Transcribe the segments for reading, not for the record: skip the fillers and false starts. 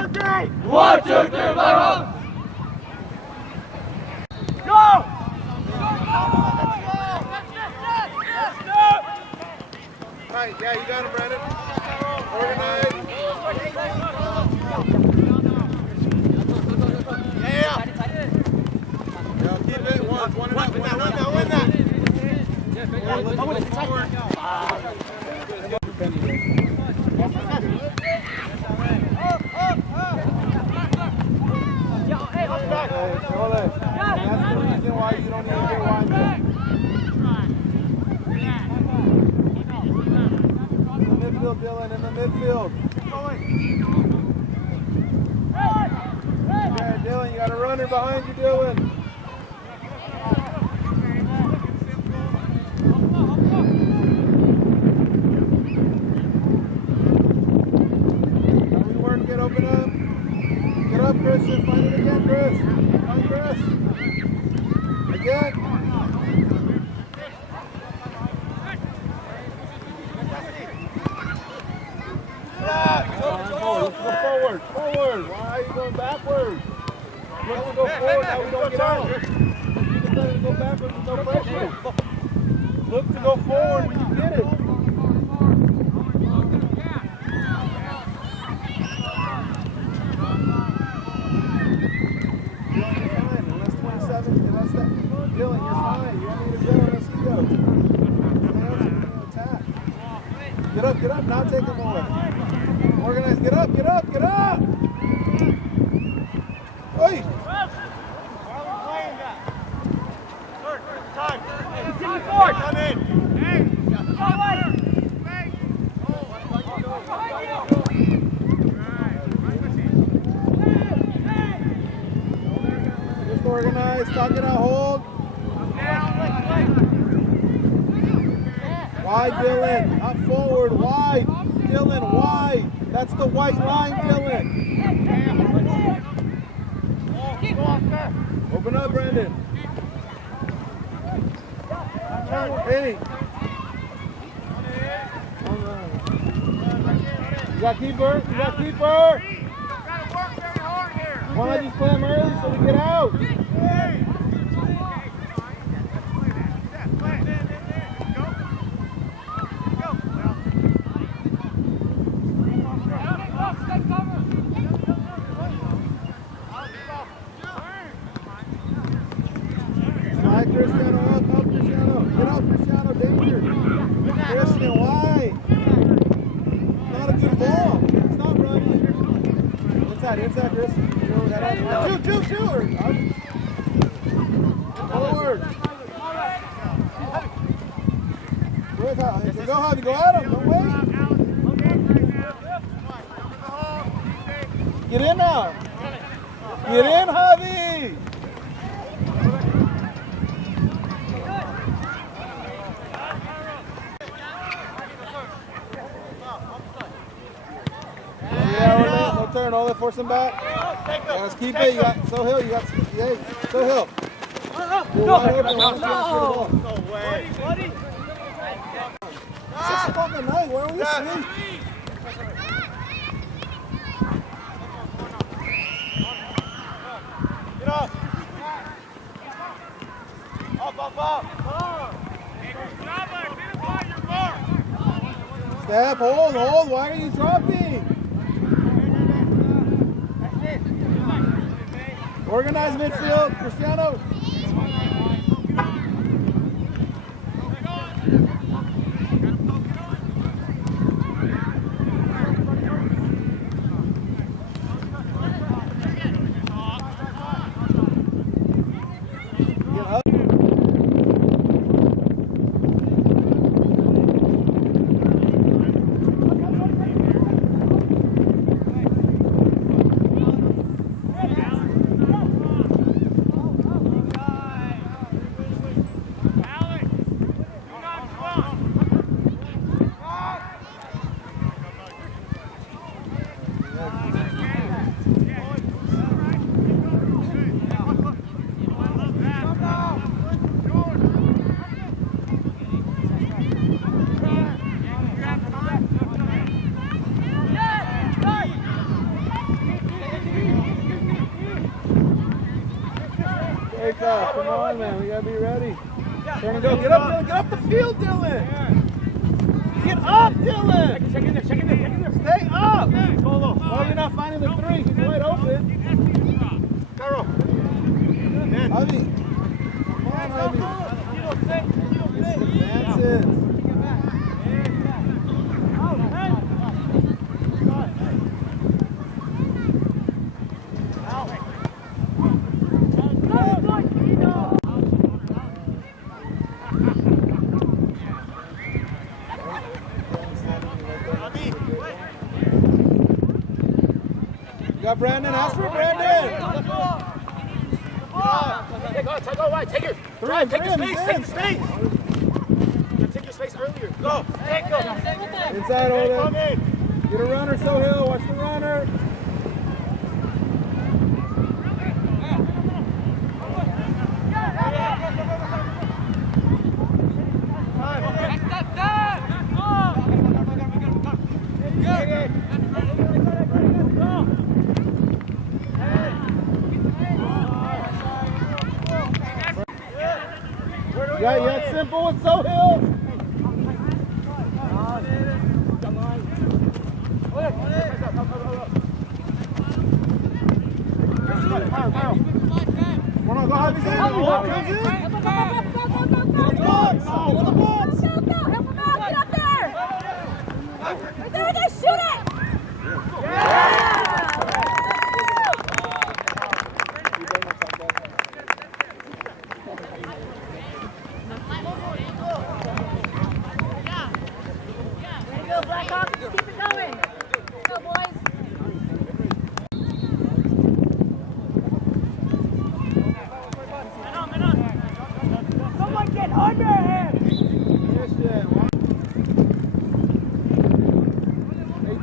1, 2, 3, Blackhawks! Go! Right, yeah, you got him, Brandon. Organize. Yeah. Yo, keep it. One and up. Win that. That's the reason why you don't need to get Juan back. Dylan in the midfield. Yeah, Dylan, you got a runner behind you, Dylan. How we work? Get open up. Get up, Christian. Find it again, Chris. Find Chris. Again. Forward. Why are you going backwards? Look to go forward, now we don't get out. You decided to go backwards with no pressure. Look to go forward when you get it. You're fine. Unless 27, unless that. Dylan, you're fine. You don't need to go unless you go. Attack. Get up. Now take him away. Organize, get up! Oi! Come in! Just organize, talk it out, hold. Wide, Dylan, not forward, wide. Dylan, wide. That's the white line, Dylan. Open up, Brandon. Hey. You got keeper? Why not just play him early so we get out? Cristiano, danger. Christian, why? Not a good ball. It's not running. Inside, Chris. Shoot. Forward. Go, Javi, go at him. Don't wait. Get in now. Get in, Javi. No turn, all that, force him back. Yeah, let's keep it. You got So Hill, So Hill. No way. Buddy. 6 o'clock at night, where are we asleep? Get up. Up. Step, hold. Why are you dropping? Organize midfield, Cristiano. stuff. Come on, man. We gotta be ready. Turn and go. Get up, Dylan. Get up the field, Dylan. Get up, Dylan. Check in there. Stay up. Why are we not finding the three? He's wide open. Carol. Ivy. Come on, Ivy. It's advances. You got Brandon? Ask for Brandon. Go wide. Take it. Drive. Take the space. Take the space. Take your space earlier. Go. Go. Inside, hold it. Get a runner, Sohail. Watch the runner. Yeah, it's simple with Sohail. Come on, go high, Go. Help him out. Get up there. Right there. Shoot it. Blackhawks, just keep it going. Go, boys. Someone get under him. Yes, yeah. 18,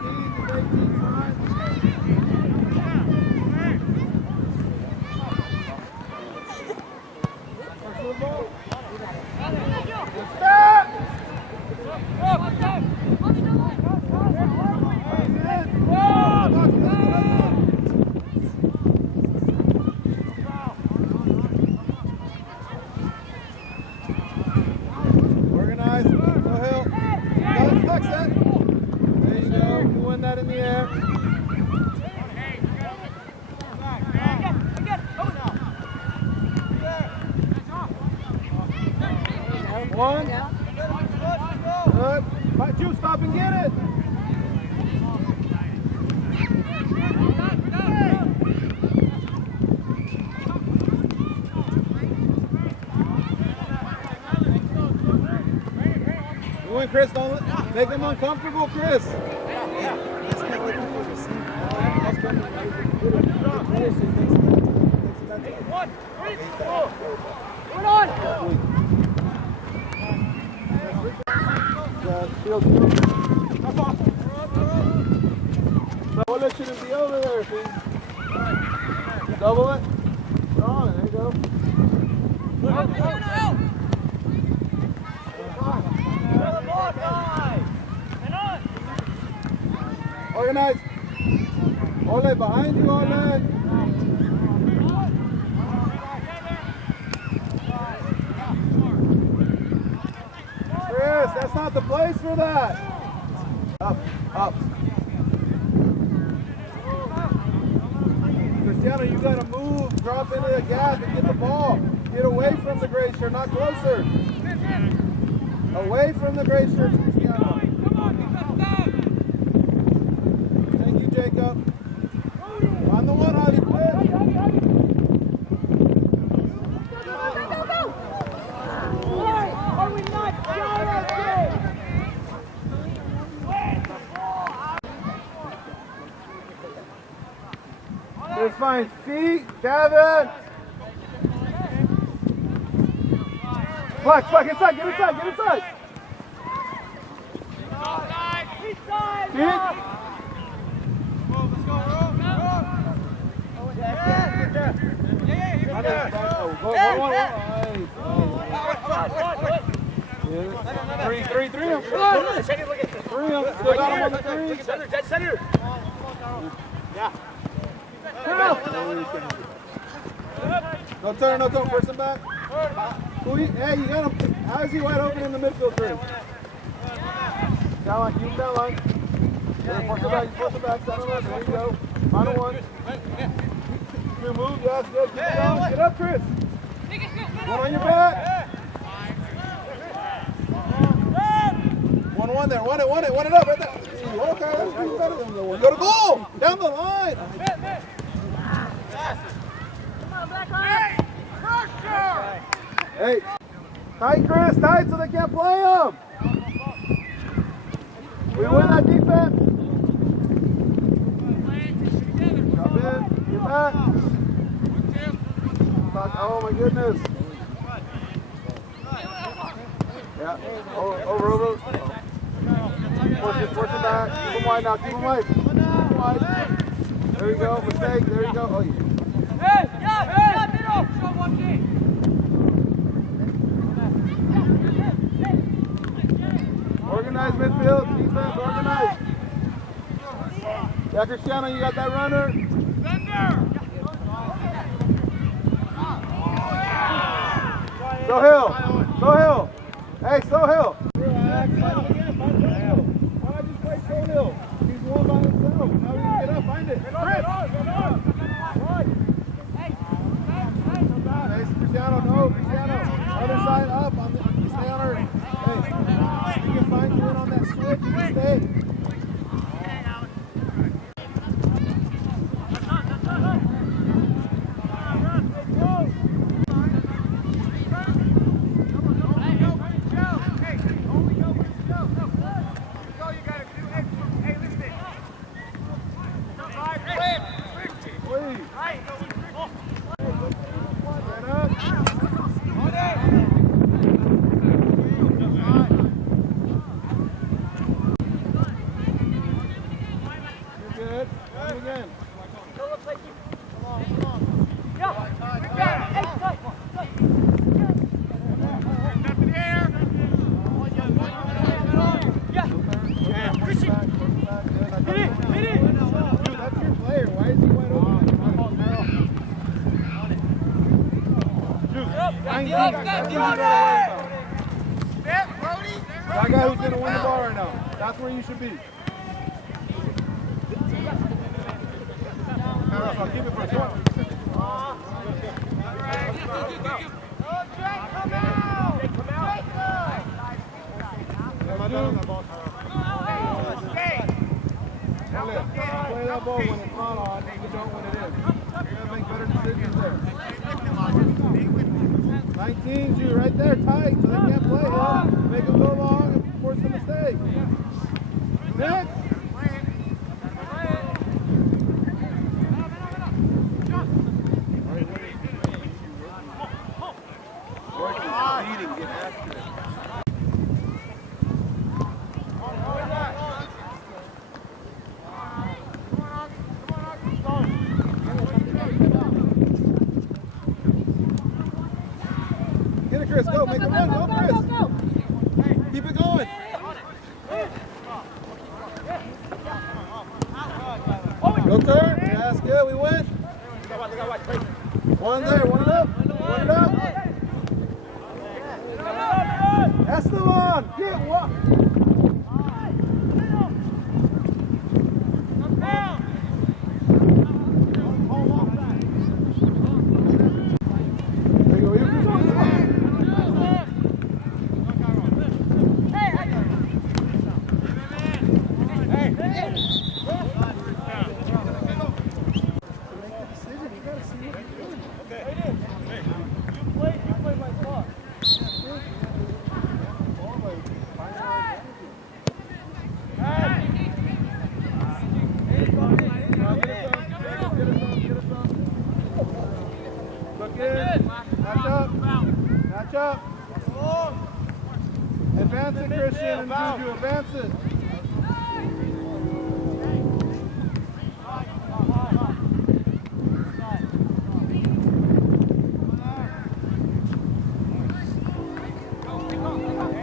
fine. Stop! Organize. Go Hill. Flex that. There you go. You win that in the air. One. Good. You stop and get it. You win, Chris. Don't make them uncomfortable, Chris. Double it shouldn't be over there, see? Double it. Oh, there you go. Organize. Ole, behind you, Ole. Chris, that's not the place for that. Up, up. Cristiano, you gotta move, drop into the gap and get the ball. Get away from the gray shirt, not closer. Away from the gray shirt, Cristiano. Thank you, Jacob. On the one, Javi, quick. Are we not jealous? Chris finds feet, Kevin. Flex, inside, get inside. Feet. Three. Still got him on the three. Dead center. Yeah. Come on. No turn, no turn. First and back. Hey, you got him. How is he wide open in the midfield three? Down line, keep him down line. Force it back, center left. There you go. Final one. Good move, yes, good. Keep it going. Get up, Chris. One on your back. 1-1 there. Won it up right there. Okay, that's better than the one. Go to goal. Down the line. Come on, Blackhawks. Hey, tight, Chris, tight, so they can't play him. We win that defense. Drop in, get back. Oh my goodness. Yeah, over. Force it back. Keep him wide now, keep him wide. There you go, mistake, there you go. Oh, yeah. Organize midfield, defense, organize. Yeah, Cristiano, you got that runner. Sohail. Hey, Sohail. Relax, find him again, find Sohail. Why not just play Sohail? He's one by himself. Now we can get up, find it. Chris. Hey, Cristiano, no, Cristiano. Other side up, stay on her. Hey, you can find you in on that switch, you can stay. That guy who's going to win the ball right now. That's where you should be. I'll keep it for a second. Play that ball when it's not on, and you don't when it is. You gotta make better decisions there. 19's you right there, tight, so they can't play him. Make him go long and force the mistake. Next. Working, leading, get after it. Chris, go, make a run, go, Chris. Keep it going. Go turn. That's good, we win. One there, one it up. One it up. Esteban, get one. Match up. Advance it, Christian and Juju. Advance it.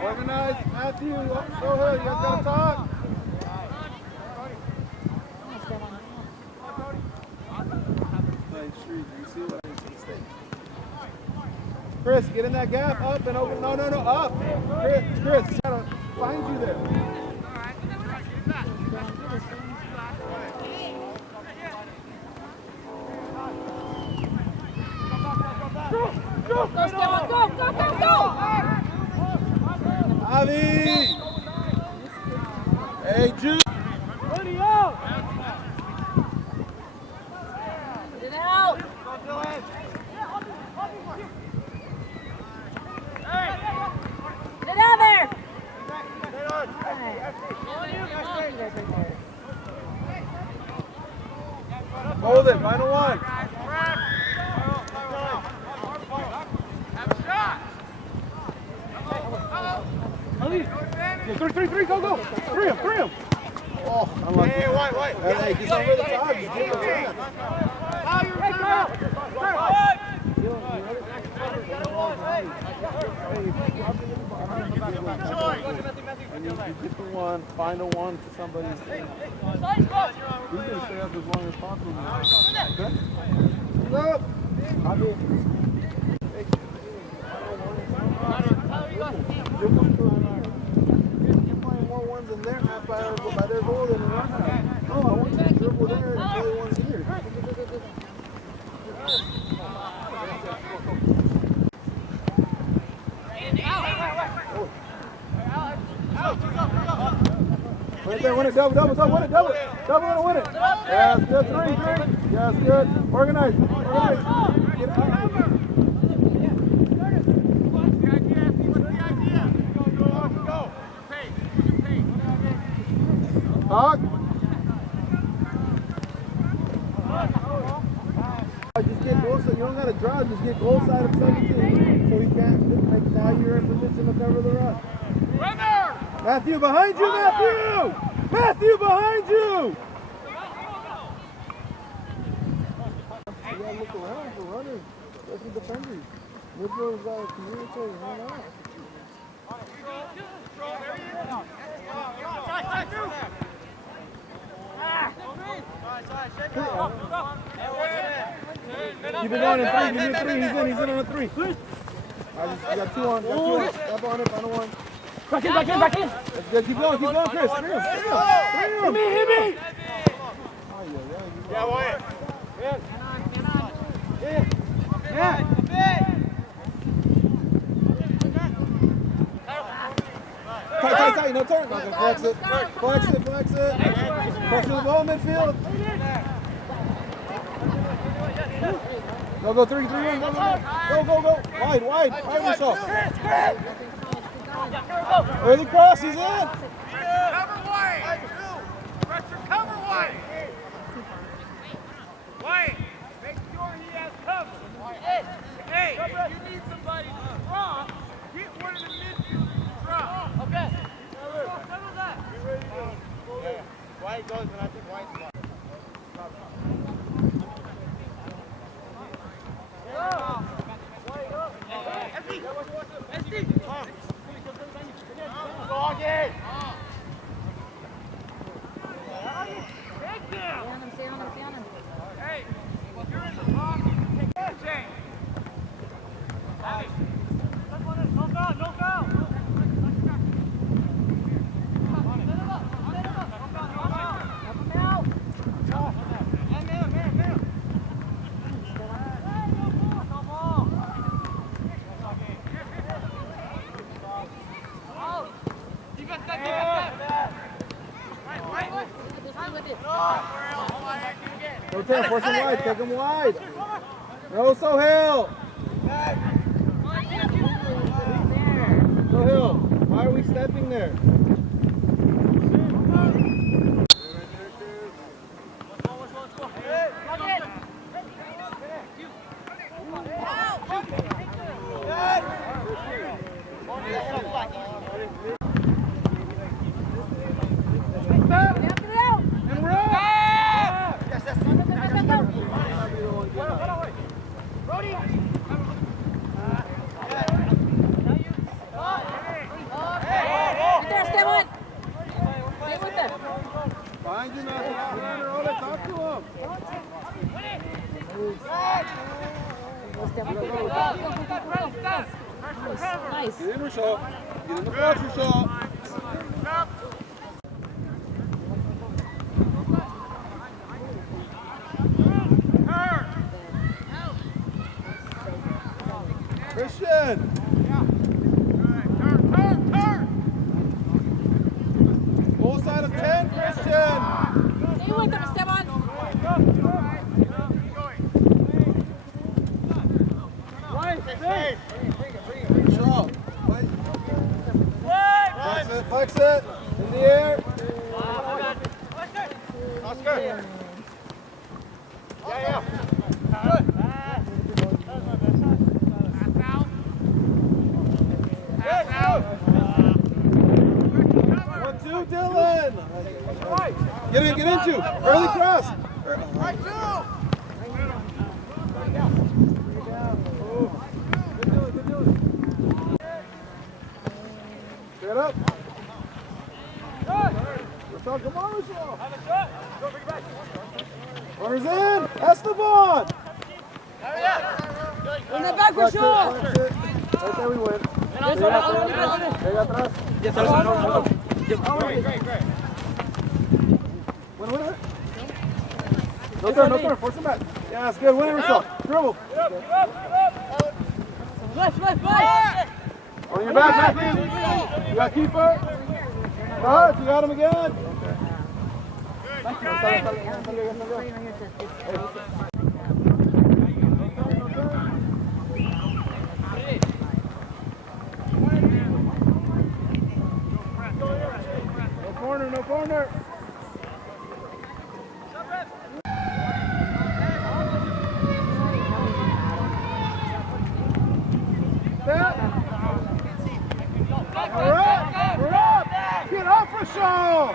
Organize. Matthew, go ahead. You guys got to talk. Street. You see what I mean? Chris, get in that gap, up and over. No, up. Chris, gotta find you there. Go, Stefan, go! Avi! Hey, Jude! Get it out! Get out there! Hold it, final one. Three, go. Three him. Oh, unlucky. Hey, wait. Hey, he's over the top. Just give it a chance. And you get the one, final one to somebody's team. He's going to stay up as long as possible. Okay? Up. You're playing more ones in their half by their goal than in our half. No, I want you to dribble there and play ones here. Right there, win it, double, win it. Double and win it. Yeah, it's good, three. Yeah, it's good. Organize. Get out. Hawk. Just get goal side. You don't got to drive. Just get goal side of 17. So he can't. Like, now you're in position to cover the run. Matthew, behind you, Matthew, behind you! You gotta look around for runners, especially defenders. Midfielders gotta communicate and run out. Keep it going in three, give me a three, he's in on a three. I got two on, up on it, final one. Back in. That's good, keep going, Chris. Hit me. Yeah, Wyatt. Tight, no turn. Okay, flex it. Flex it. Pressure the ball midfield. Go, 3, 1, go. Wide, yourself. Early cross, he's in. Cover Wyatt. Pressure, cover Wyatt. Wyatt, make sure he has cover. Hey, if you need somebody to drop, get one of the midfielders to drop. Okay. Cover that. Yeah. Wyatt goes, and I think Wyatt's fine. Stay on him. Hey, you're in the box. Take that change. Hey, no foul. Rotate, force him wide, take him wide. No, Sohail. Sohail, why are we stepping there? Behind you, Matthew. Talk to him. Nice. Get in, Rochelle. Get in the box, Rochelle. Christian! Full side of 10, Christian! Stay with them, Esteban. Shaw, flex it, in the air. Oscar. Yeah. Dylan! Get into! Early cross! Right two! Get up! Rochelle, come on, Rochelle! Runners in! Esteban! In the back, Rochelle! Right there we win. Atrás. Great. Win. No turn. Force him back. Yeah, that's good. Win it, Rochelle. Dribble. Left. On your back, Matthew. You got keeper. Start. You got him again. No corner. We're up! Get up, Rochelle!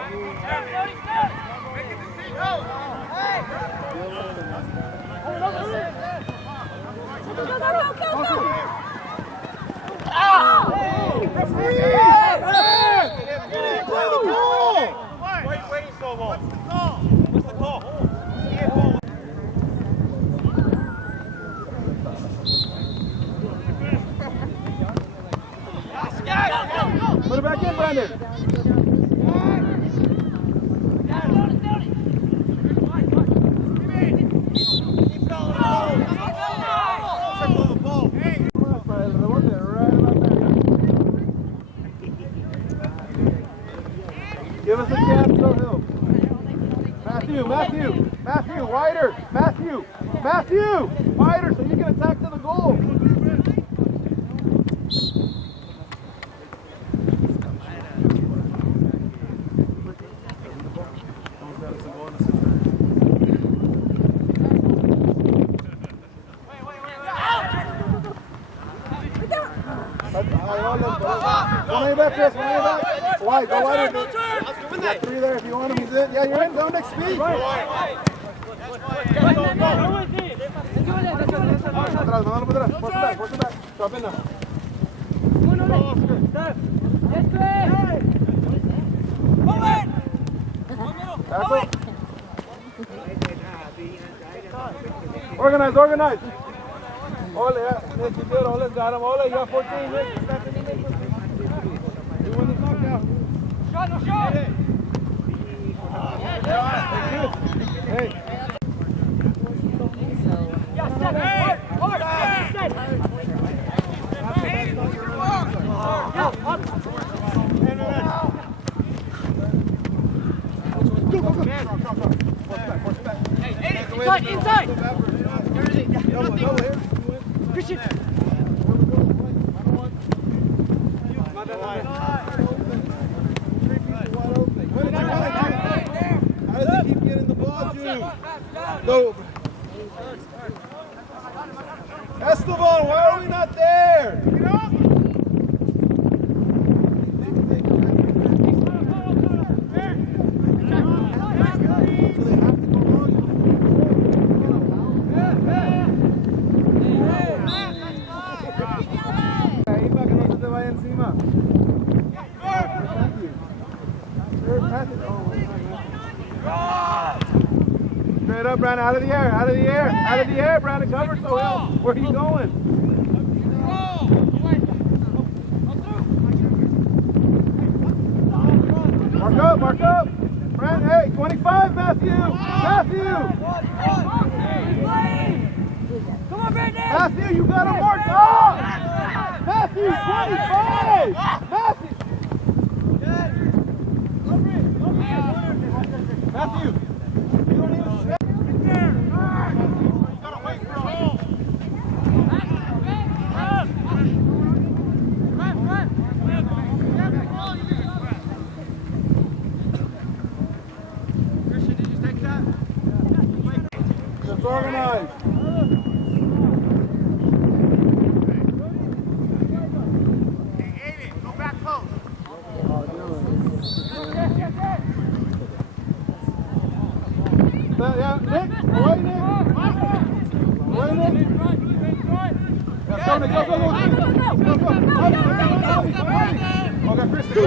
Go! Play the ball! Wait, so long. What's the call? Put it back in, Brandon. Give us a chance, Hill. Matthew, wider. Matthew, wider so you can attack to the goal. One back, Chris. Wide, go wider. Got three there if you want him. He's in. Yeah, you're in. Go next speed. Atrás, mándalo para atrás. Force him back. Drop in now. Organize. Ole, let's do it. Ole's got him. Ole, you got 14. Nick. You win the knockout. Shot. Hey. Inside. Double here. Christian. How does he keep getting the ball, Jude? Go. Esteban, why are we not there? Get up. Straight up, Brandon, out of the air, out of the air, out of the air, Brandon, cover so well. Where are you going? Mark up. Brandon, hey, 25, Matthew. Matthew. Come on, Brandon! Matthew, you got to mark up. Matthew, 25. Matthew. Matthew, you don't even step. It's organized. Hey, Aiden, go back close. Yeah, Nick, away, Nick. Away, Nick. Yeah, go, Nick, go. Okay, Chris, go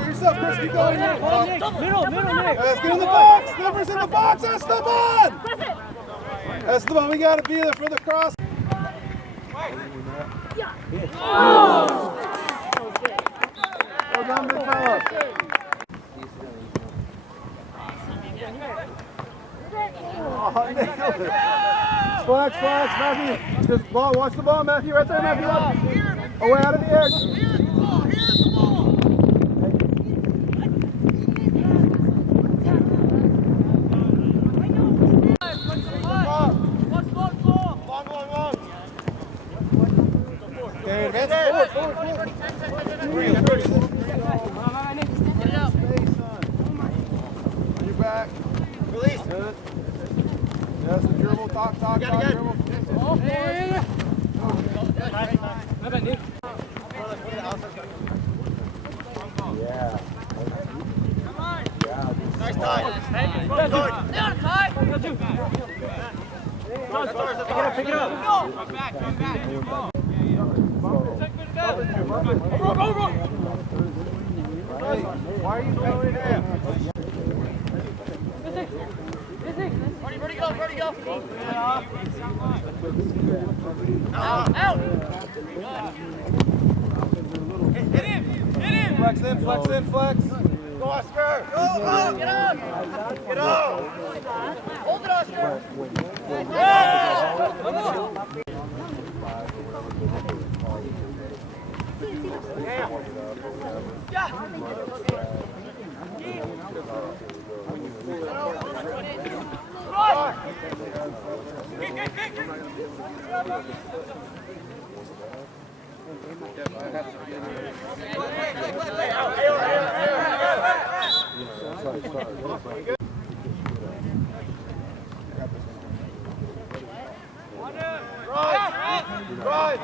yourself, Chris, keep going. Middle, Nick! Let's get in the box. Numbers in the box. That's the one. That's the one. We got to be there for the cross. Well done, big fella. Flex, Matthew. Just ball, watch the ball, Matthew. Right there, Matthew. Away out of the air. Here's the ball. Okay, advance forward. On your back. Release. Good. Yes, the dribble, talk, dribble. Yeah. Come on. Yeah. Nice time. Pick it up. Go back. Go. Hey, why are you going in? Ready, go. Out. Hit him. Flex. Go, Oscar. Go. Get up. Hold it, Oscar. Right.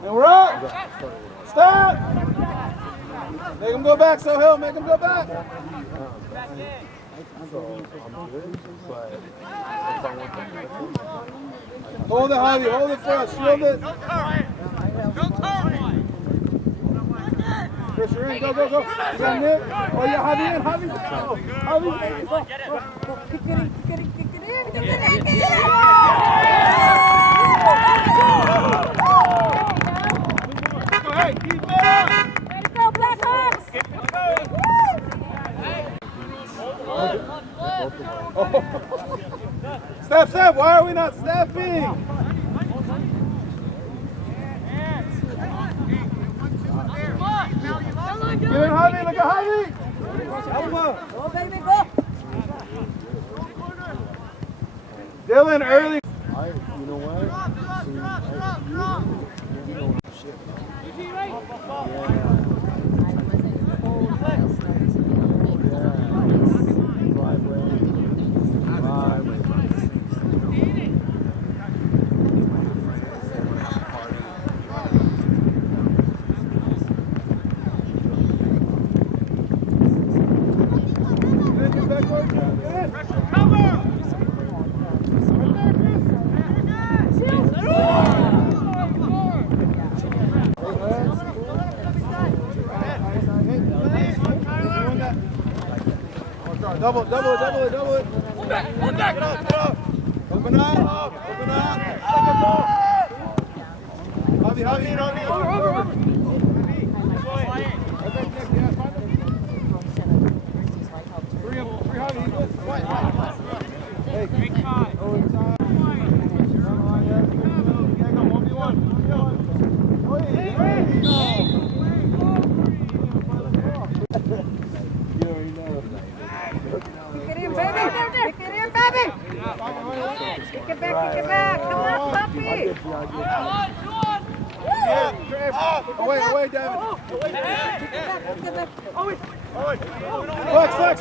And we're up. Stop. Make him go back, Sohail. Make him go back. Hold it, Javi. Hold it for us. Shield it. Don't turn. Chris, you're in. Go. You got Nick. Oh, yeah, Javi in. Javi down. Javi in. Go ahead. Keep it up. Way to go, Blackhawks! Step. Why are we not stepping? Get in, Javi. Look at Javi. Go, baby, go! Dylan, early. You know what? Cover! Double it. Get up. Open up. Second ball. Javi. Over. Three, Javi. Hey, great time. Kick it back. Come on, puppy. Away, David. Get back. Flex.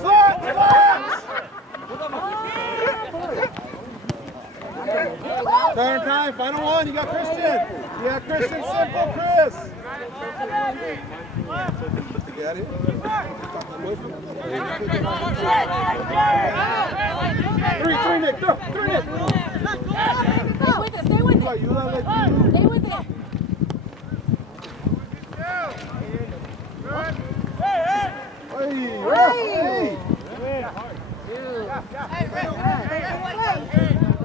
Turn time, final one. You got Christian. Simple, Chris. Get it? Three, Nick. Stay with it. Stay with it.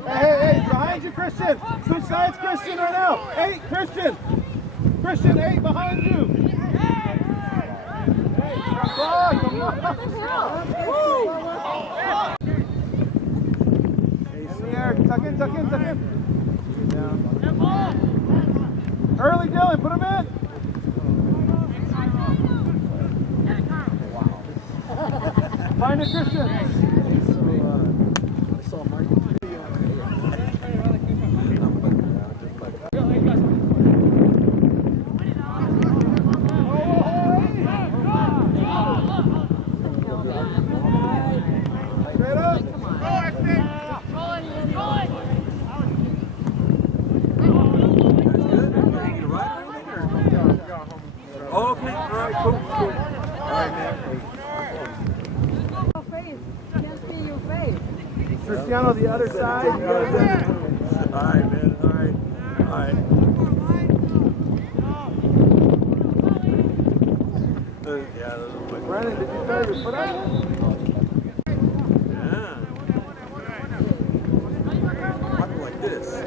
Hey, behind you, Christian. Switch sides, Christian, right now. 8, Christian. Christian, 8 behind you. Come on. Tuck in. Early, Dylan, put him in. Find it, Christian. I saw Mike. Cristiano, the other side. All right, man. All right. Brandon, did you throw your foot out? Yeah. Like this.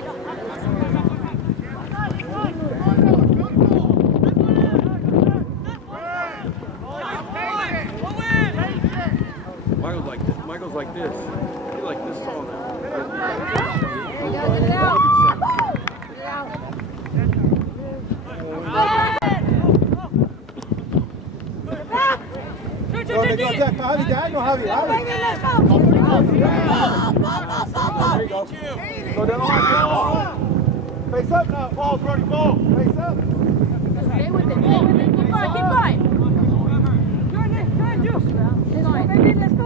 Michael's like this. Like this tall now. Get it out. Javi, Javi. Go down. Face up now. Ball. Face up. Stay with it. Keep going. Join, Juice. Let's go.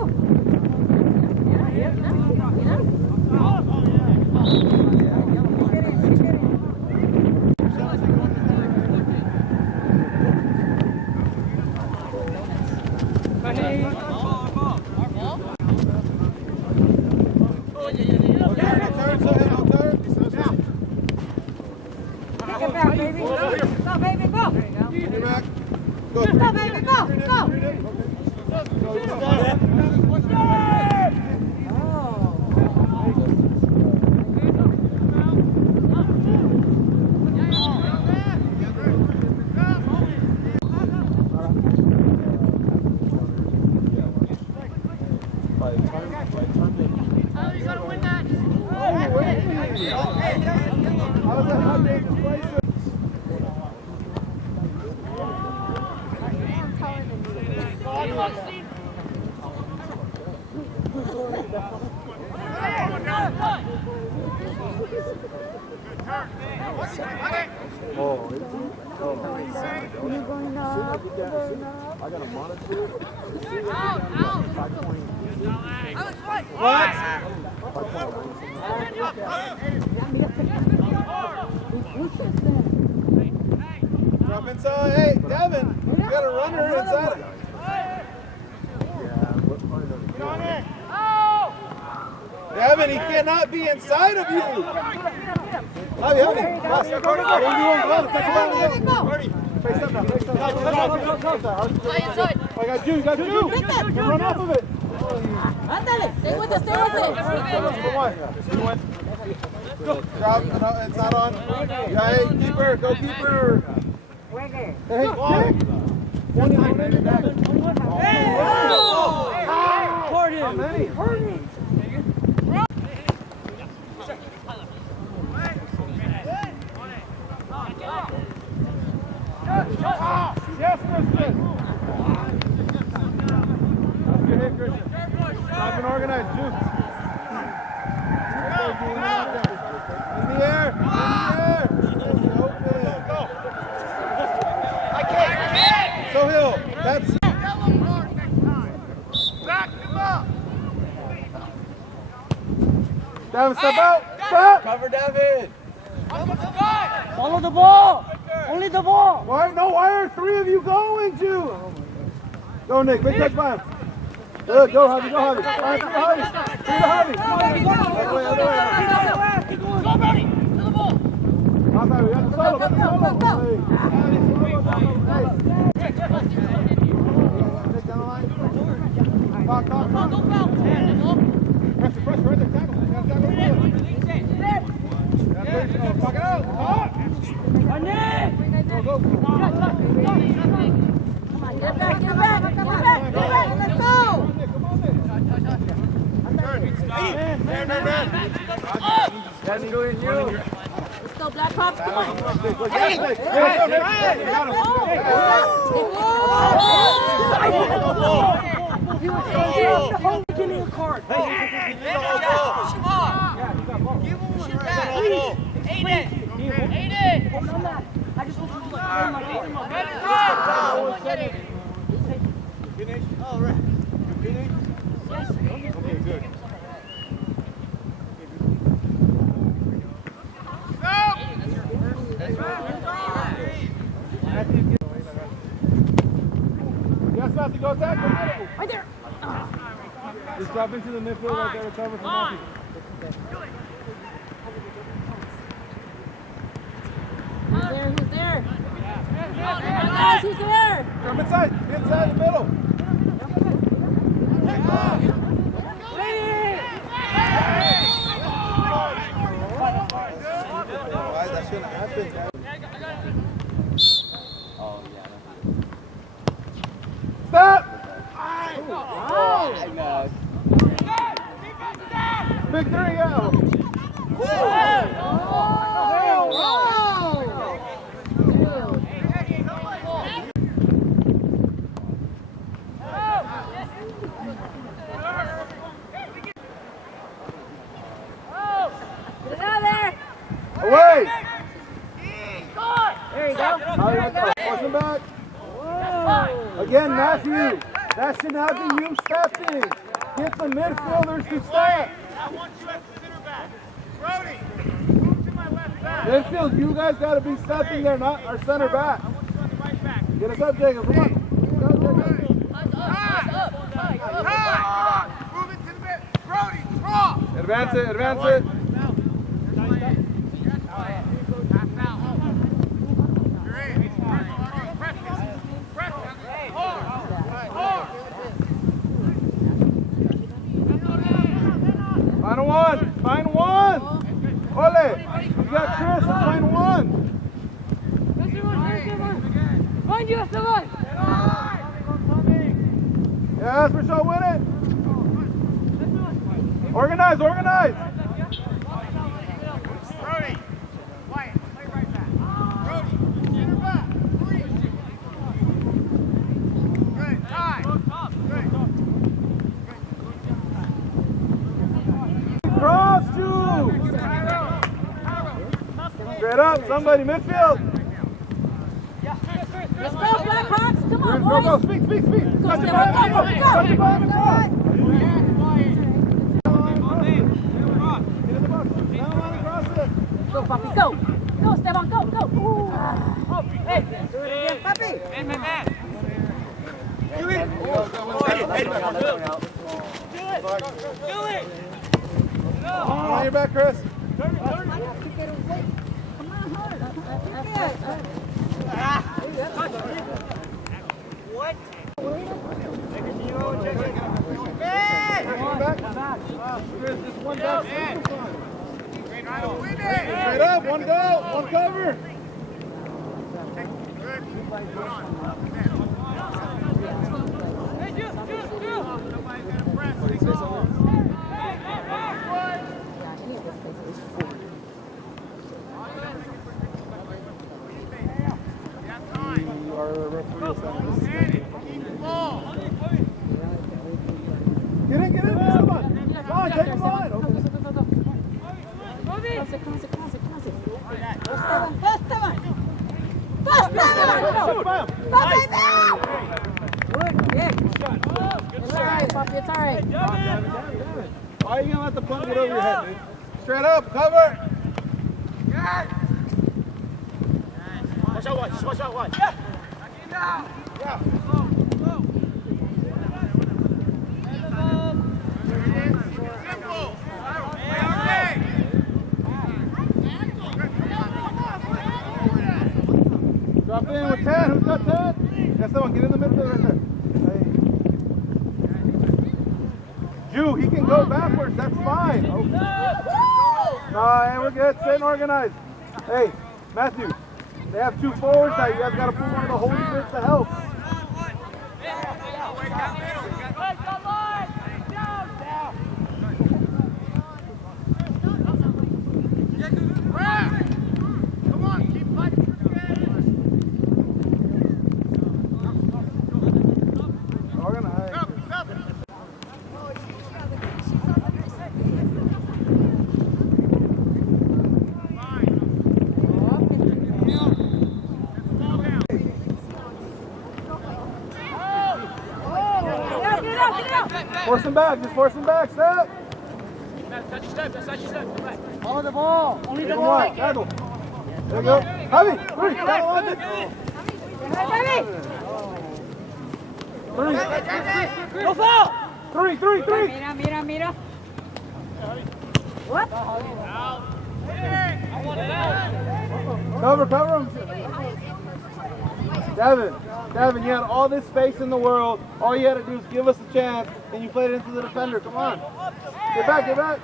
I got a monitor. Drop inside. Hey, Devin, you got a runner inside. Get on it. Devin, he cannot be inside of you. Javi. Face up now. Play inside. I got you. Run off of it. Ándale, stay with it, stay with it. Drop, no, it's not on. Yeah, hey, keeper, go keeper. Hey, kick. Hard him. How many? Yes, Christian. That's good hit, Christian. Stop and organize, shoot. In the air, in the air. Open. Go. I can't. So Hill, that's back him up. David, step out. Stop. Cover David. Follow the ball. Only the ball. Why are three of you going, Jew? Go, Nick. Big touch by him. Good. Go, Javi. Go, Javi. Three to Javi. Other way. Go, Brody, to the ball. Outside, we got the solo. Go. Nick, down the line. Talk. Don't foul. Pressure, right there. Tackle. You gotta tackle the Fuck it out. Talk. Go. Come on, get back. Let's go. Come on, Nick. That's doing you. Let's go, Blackhawks. Come on. Hey! Give me a card. Push him off. Give him one. Aiden. I just want you to look. Finish. All right. Finish. Okay, good. Yes, Matthew, go attack. Right there. Just drop into the midfield right there to cover for Matthew. Who's there? Guys, who's there? Come inside the middle. Why that shouldn't happen? Stop! Big three, go! Get out of there. Away! There you go. Push him back. Again, Matthew. That should not be you stepping. Get the midfielders to step. I want you as the center back. Brody, move to my left back. Midfield, you guys got to be stepping there, not our center back. I want you on the right back. Get us up, Jacob. Come on. Get us up, Jacob. Move it to the mid. Brody, draw. Advance it. Final one. Ole, you got Chris, final one. Find you, Esteban. Yeah, for sure, win it. Organize. Brody, Wyatt, play right back. Brody, center back. Three. Good, tie. Cross, Jew. Straight up, somebody, midfield. Let's go, Blackhawks. Come on, Go, boys. speak. Go, Touch it Esteban, by him, go. touch it by him, cross. Go, Papi, go. Go, Esteban, go. Hey, do it again, Papi. Man. Do it. On your back, Chris. What? One back. There's just one back. Straight up, one go, one cover. Get in, come on. Come on, take him on. It's all right. Why are you gonna let the punt get over your head, dude? Straight up, cover. Watch out, watch. Watch out, watch. Yeah. Yeah. Drop in with 10. Who's got 10? That's the one. Get in the middle right there. Hey. Jew, he can go backwards. That's fine. Oh. Hey, we're good. Sit and organized. Hey, Matthew, they have 2 forwards now. You guys got to put one of the holy bits to help. Force him back, just force him back, step! Touch your step, touch your step, come back. Follow the ball. Only the Come ball. on, tackle. There you go. Heavy, 3, tackle on it. Go foul. 3. Mira. What? Cover him. Devin, you had all this space in the world. All you had to do is give us a chance, and you played it into the defender. Come on. Get back.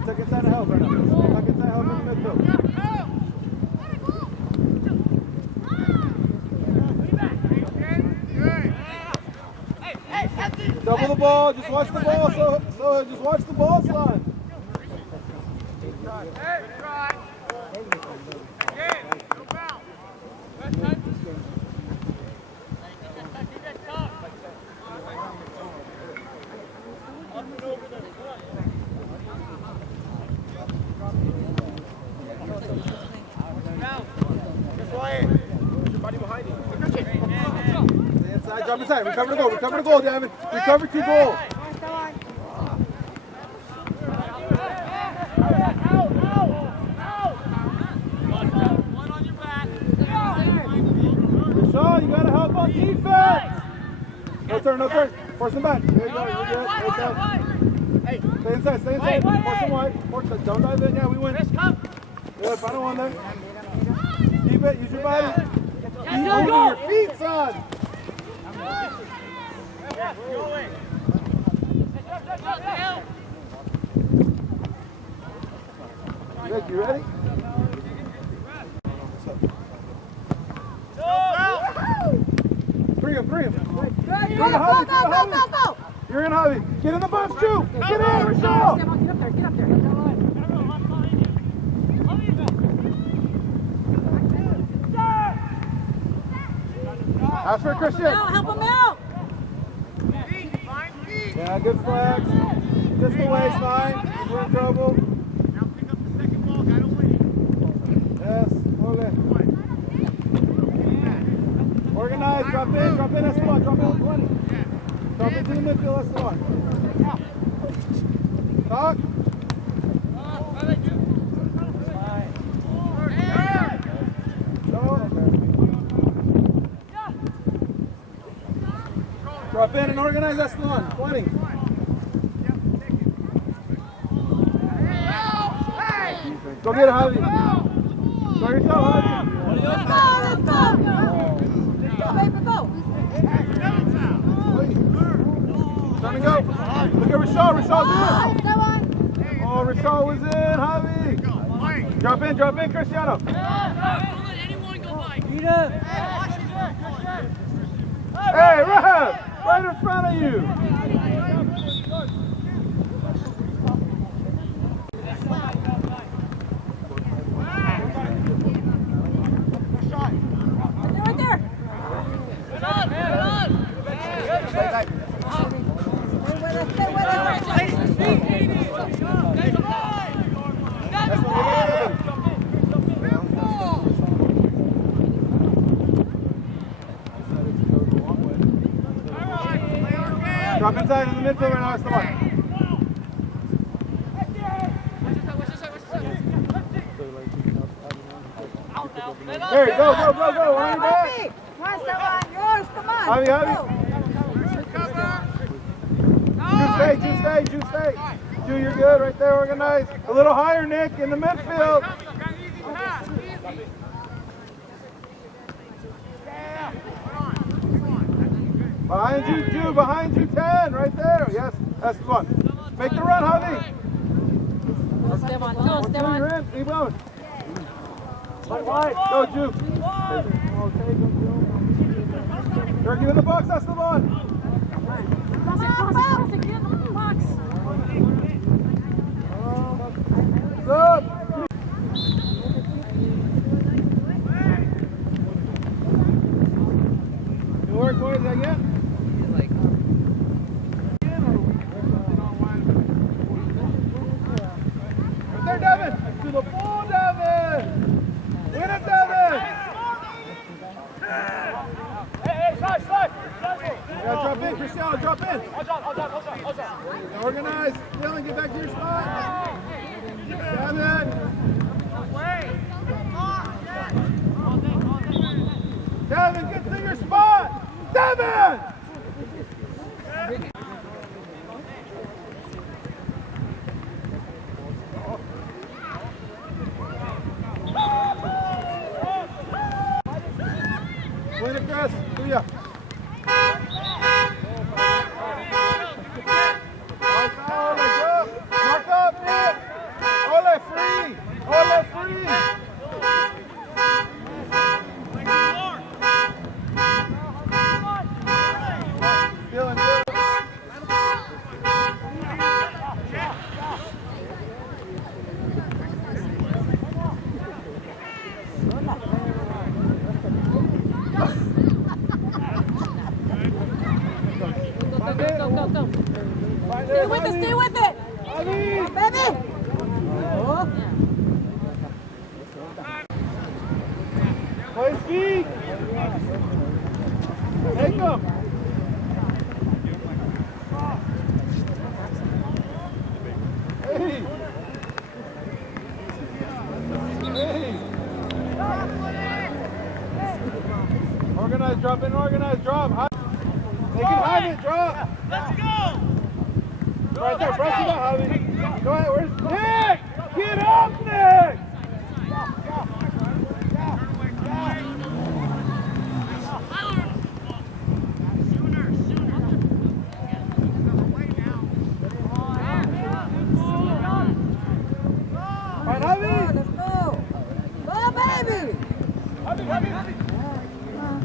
Tuck inside to help right now. Tuck inside help in the midfield. Double the ball, just watch the ball, so just watch the ball slide. Jump inside. Recover the goal, Devin. Recover 2 goals. Sean, you gotta help on defense. No turn. Force him back. There you go. You're good. Hey, stay inside. Force him wide. Don't dive in. Yeah, we win. Good. Final one there. Keep it. Use your body. Keep moving your feet, son. Rick, you ready? Bring him. Go. You're in, Javi. Get in the box, too. Get in, Rachel. Get up there. Ask for Christian. Help him out. Yeah, good flags. Just the way, fine. We're in trouble. Now pick up the second ball, gotta win. Yes, okay. Organize, drop in, that's the one. Drop in with 20. Drop into the midfield, that's the one. Talk. Drop in and organize. That's the one. 20. Go get it, Javi. Go yourself, Javi. Let's go, let's go. Let's go, baby, go. Time to go. Look at Rashad. Rashad, do it. Oh, Rashad was in, Javi. Drop in, Cristiano. Hey, Rev, right in front of you. Right there. Drop inside in the midfield right now, that's the one. There, go, on your back. Come on, Esteban, yours, come on. Javi. Juice, stay. Ju, you're good, right there, organized. A little higher, Nick, in the midfield. Behind you, Ju, behind you, 10, right there. Yes, that's the one. Make the run, Javi. Esteban, go, You're Esteban. in, keep going. Wide, go, Ju. Turkey in the box, that's the one. Cross it, get in the box. Good. Good work, boys, again. Right there, Devin. To the ball, Devin. Win it, Devin. Hey, slide. Yeah, drop in, Cristiano, drop in. Hold on. Organize. Dylan, get back to your spot. Devin. Devin, get to your spot. Devin! Win it, Chris. See ya. Mark up, Nick. Ole free. Dylan, Go. Stay with it. Come on, baby. play speed. Take him. Hey. Organize, drop in, drop. They can have it, drop. Let's go! Right there, brush it up, Javi. Go ahead, where's Nick? Get up, Nick! All right, Javi. Let's go. Go, baby. Javi.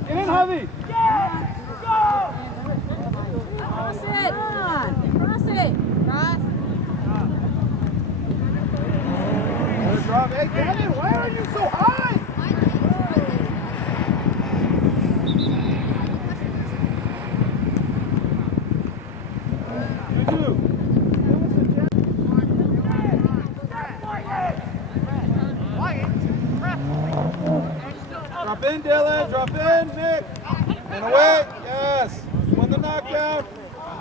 Get in, Javi. Cross it. Cross it. Drop. Hey, Kevin, why are you so high? Drop in, Dylan. Drop in, Nick. And away. Yes. Win the knockdown.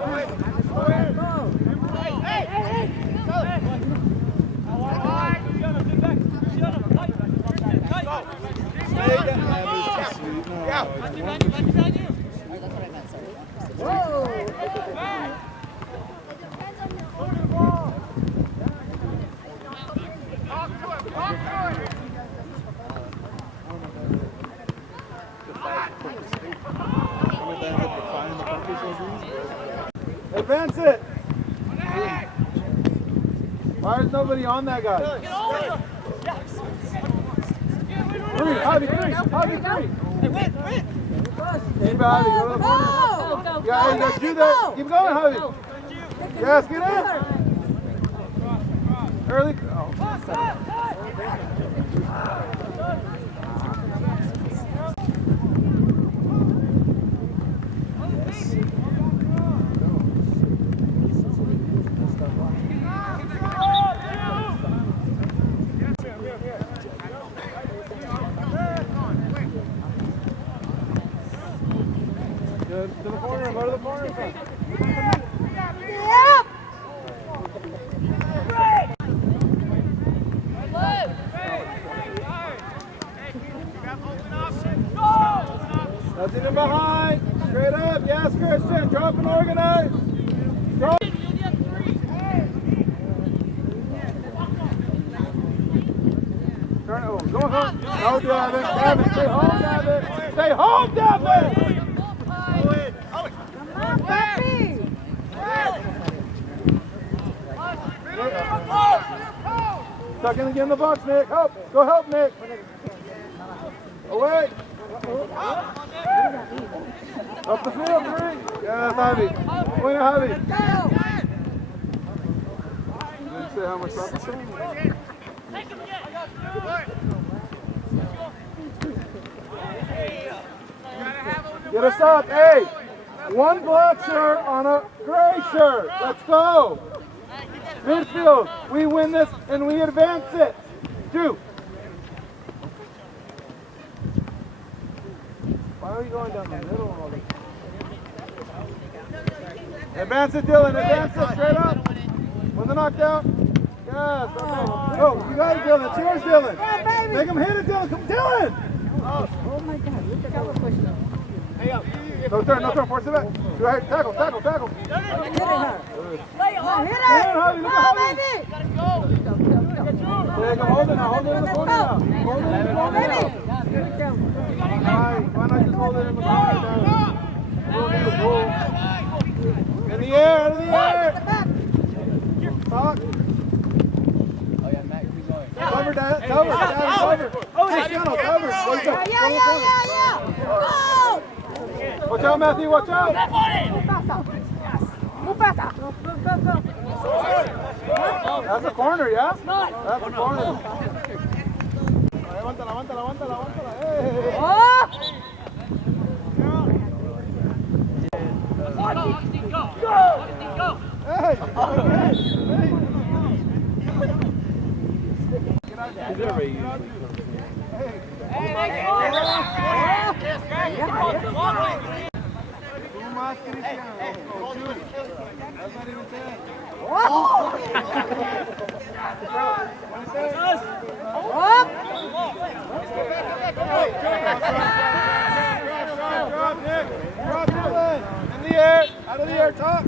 Hey! Whoa. Advance it. Why is nobody on that guy? Three, Javi, three. Keep Javi, go to the corner. Yeah, you got you there. Keep going, Javi. Yes, get in. Early. Oh. Good. To the corner, go to the corner. Nothing in behind. Straight up. Yes, Christian. Drop and organize. Drop. Turn it over. Go home. No, Davin. Davin, stay home, Davin. Stay home, Davin. Come on, Papi. Stuck in again in the box, Nick. Help. Go help, Nick. Away. Up the field, three. Yeah, Javi. Point it, Javi. Didn't say how much practice. Get us up. Hey, one black shirt on a gray shirt. Let's go. Midfield. We win this and we advance it. 2. Why are you going down the middle of all this? Advance it, Dylan. Advance it. Straight up. With the knockdown. Yes. Okay. Go. You got it, Dylan. It's yours, Dylan. Make him hit it, Dylan. Come, Dylan. Oh my God, look at how we're pushing him. No turn. Force it back. Go ahead. Tackle. Hit her. Lay on. Hit Hit her. it, Javi. Look at Javi. Take him. Hold it now. Hold it in the corner now. Hold it in the corner now. Why not just hold it in the corner now? In the air. Out of the air. Talk. Cover that. Cover. Cristiano, cover. Watch out, Matthew. Watch out. That's a corner, yeah? That's a corner. Levántala. Hey. Drop, Nick. Drop, Dylan. In the air. Out of the air, top.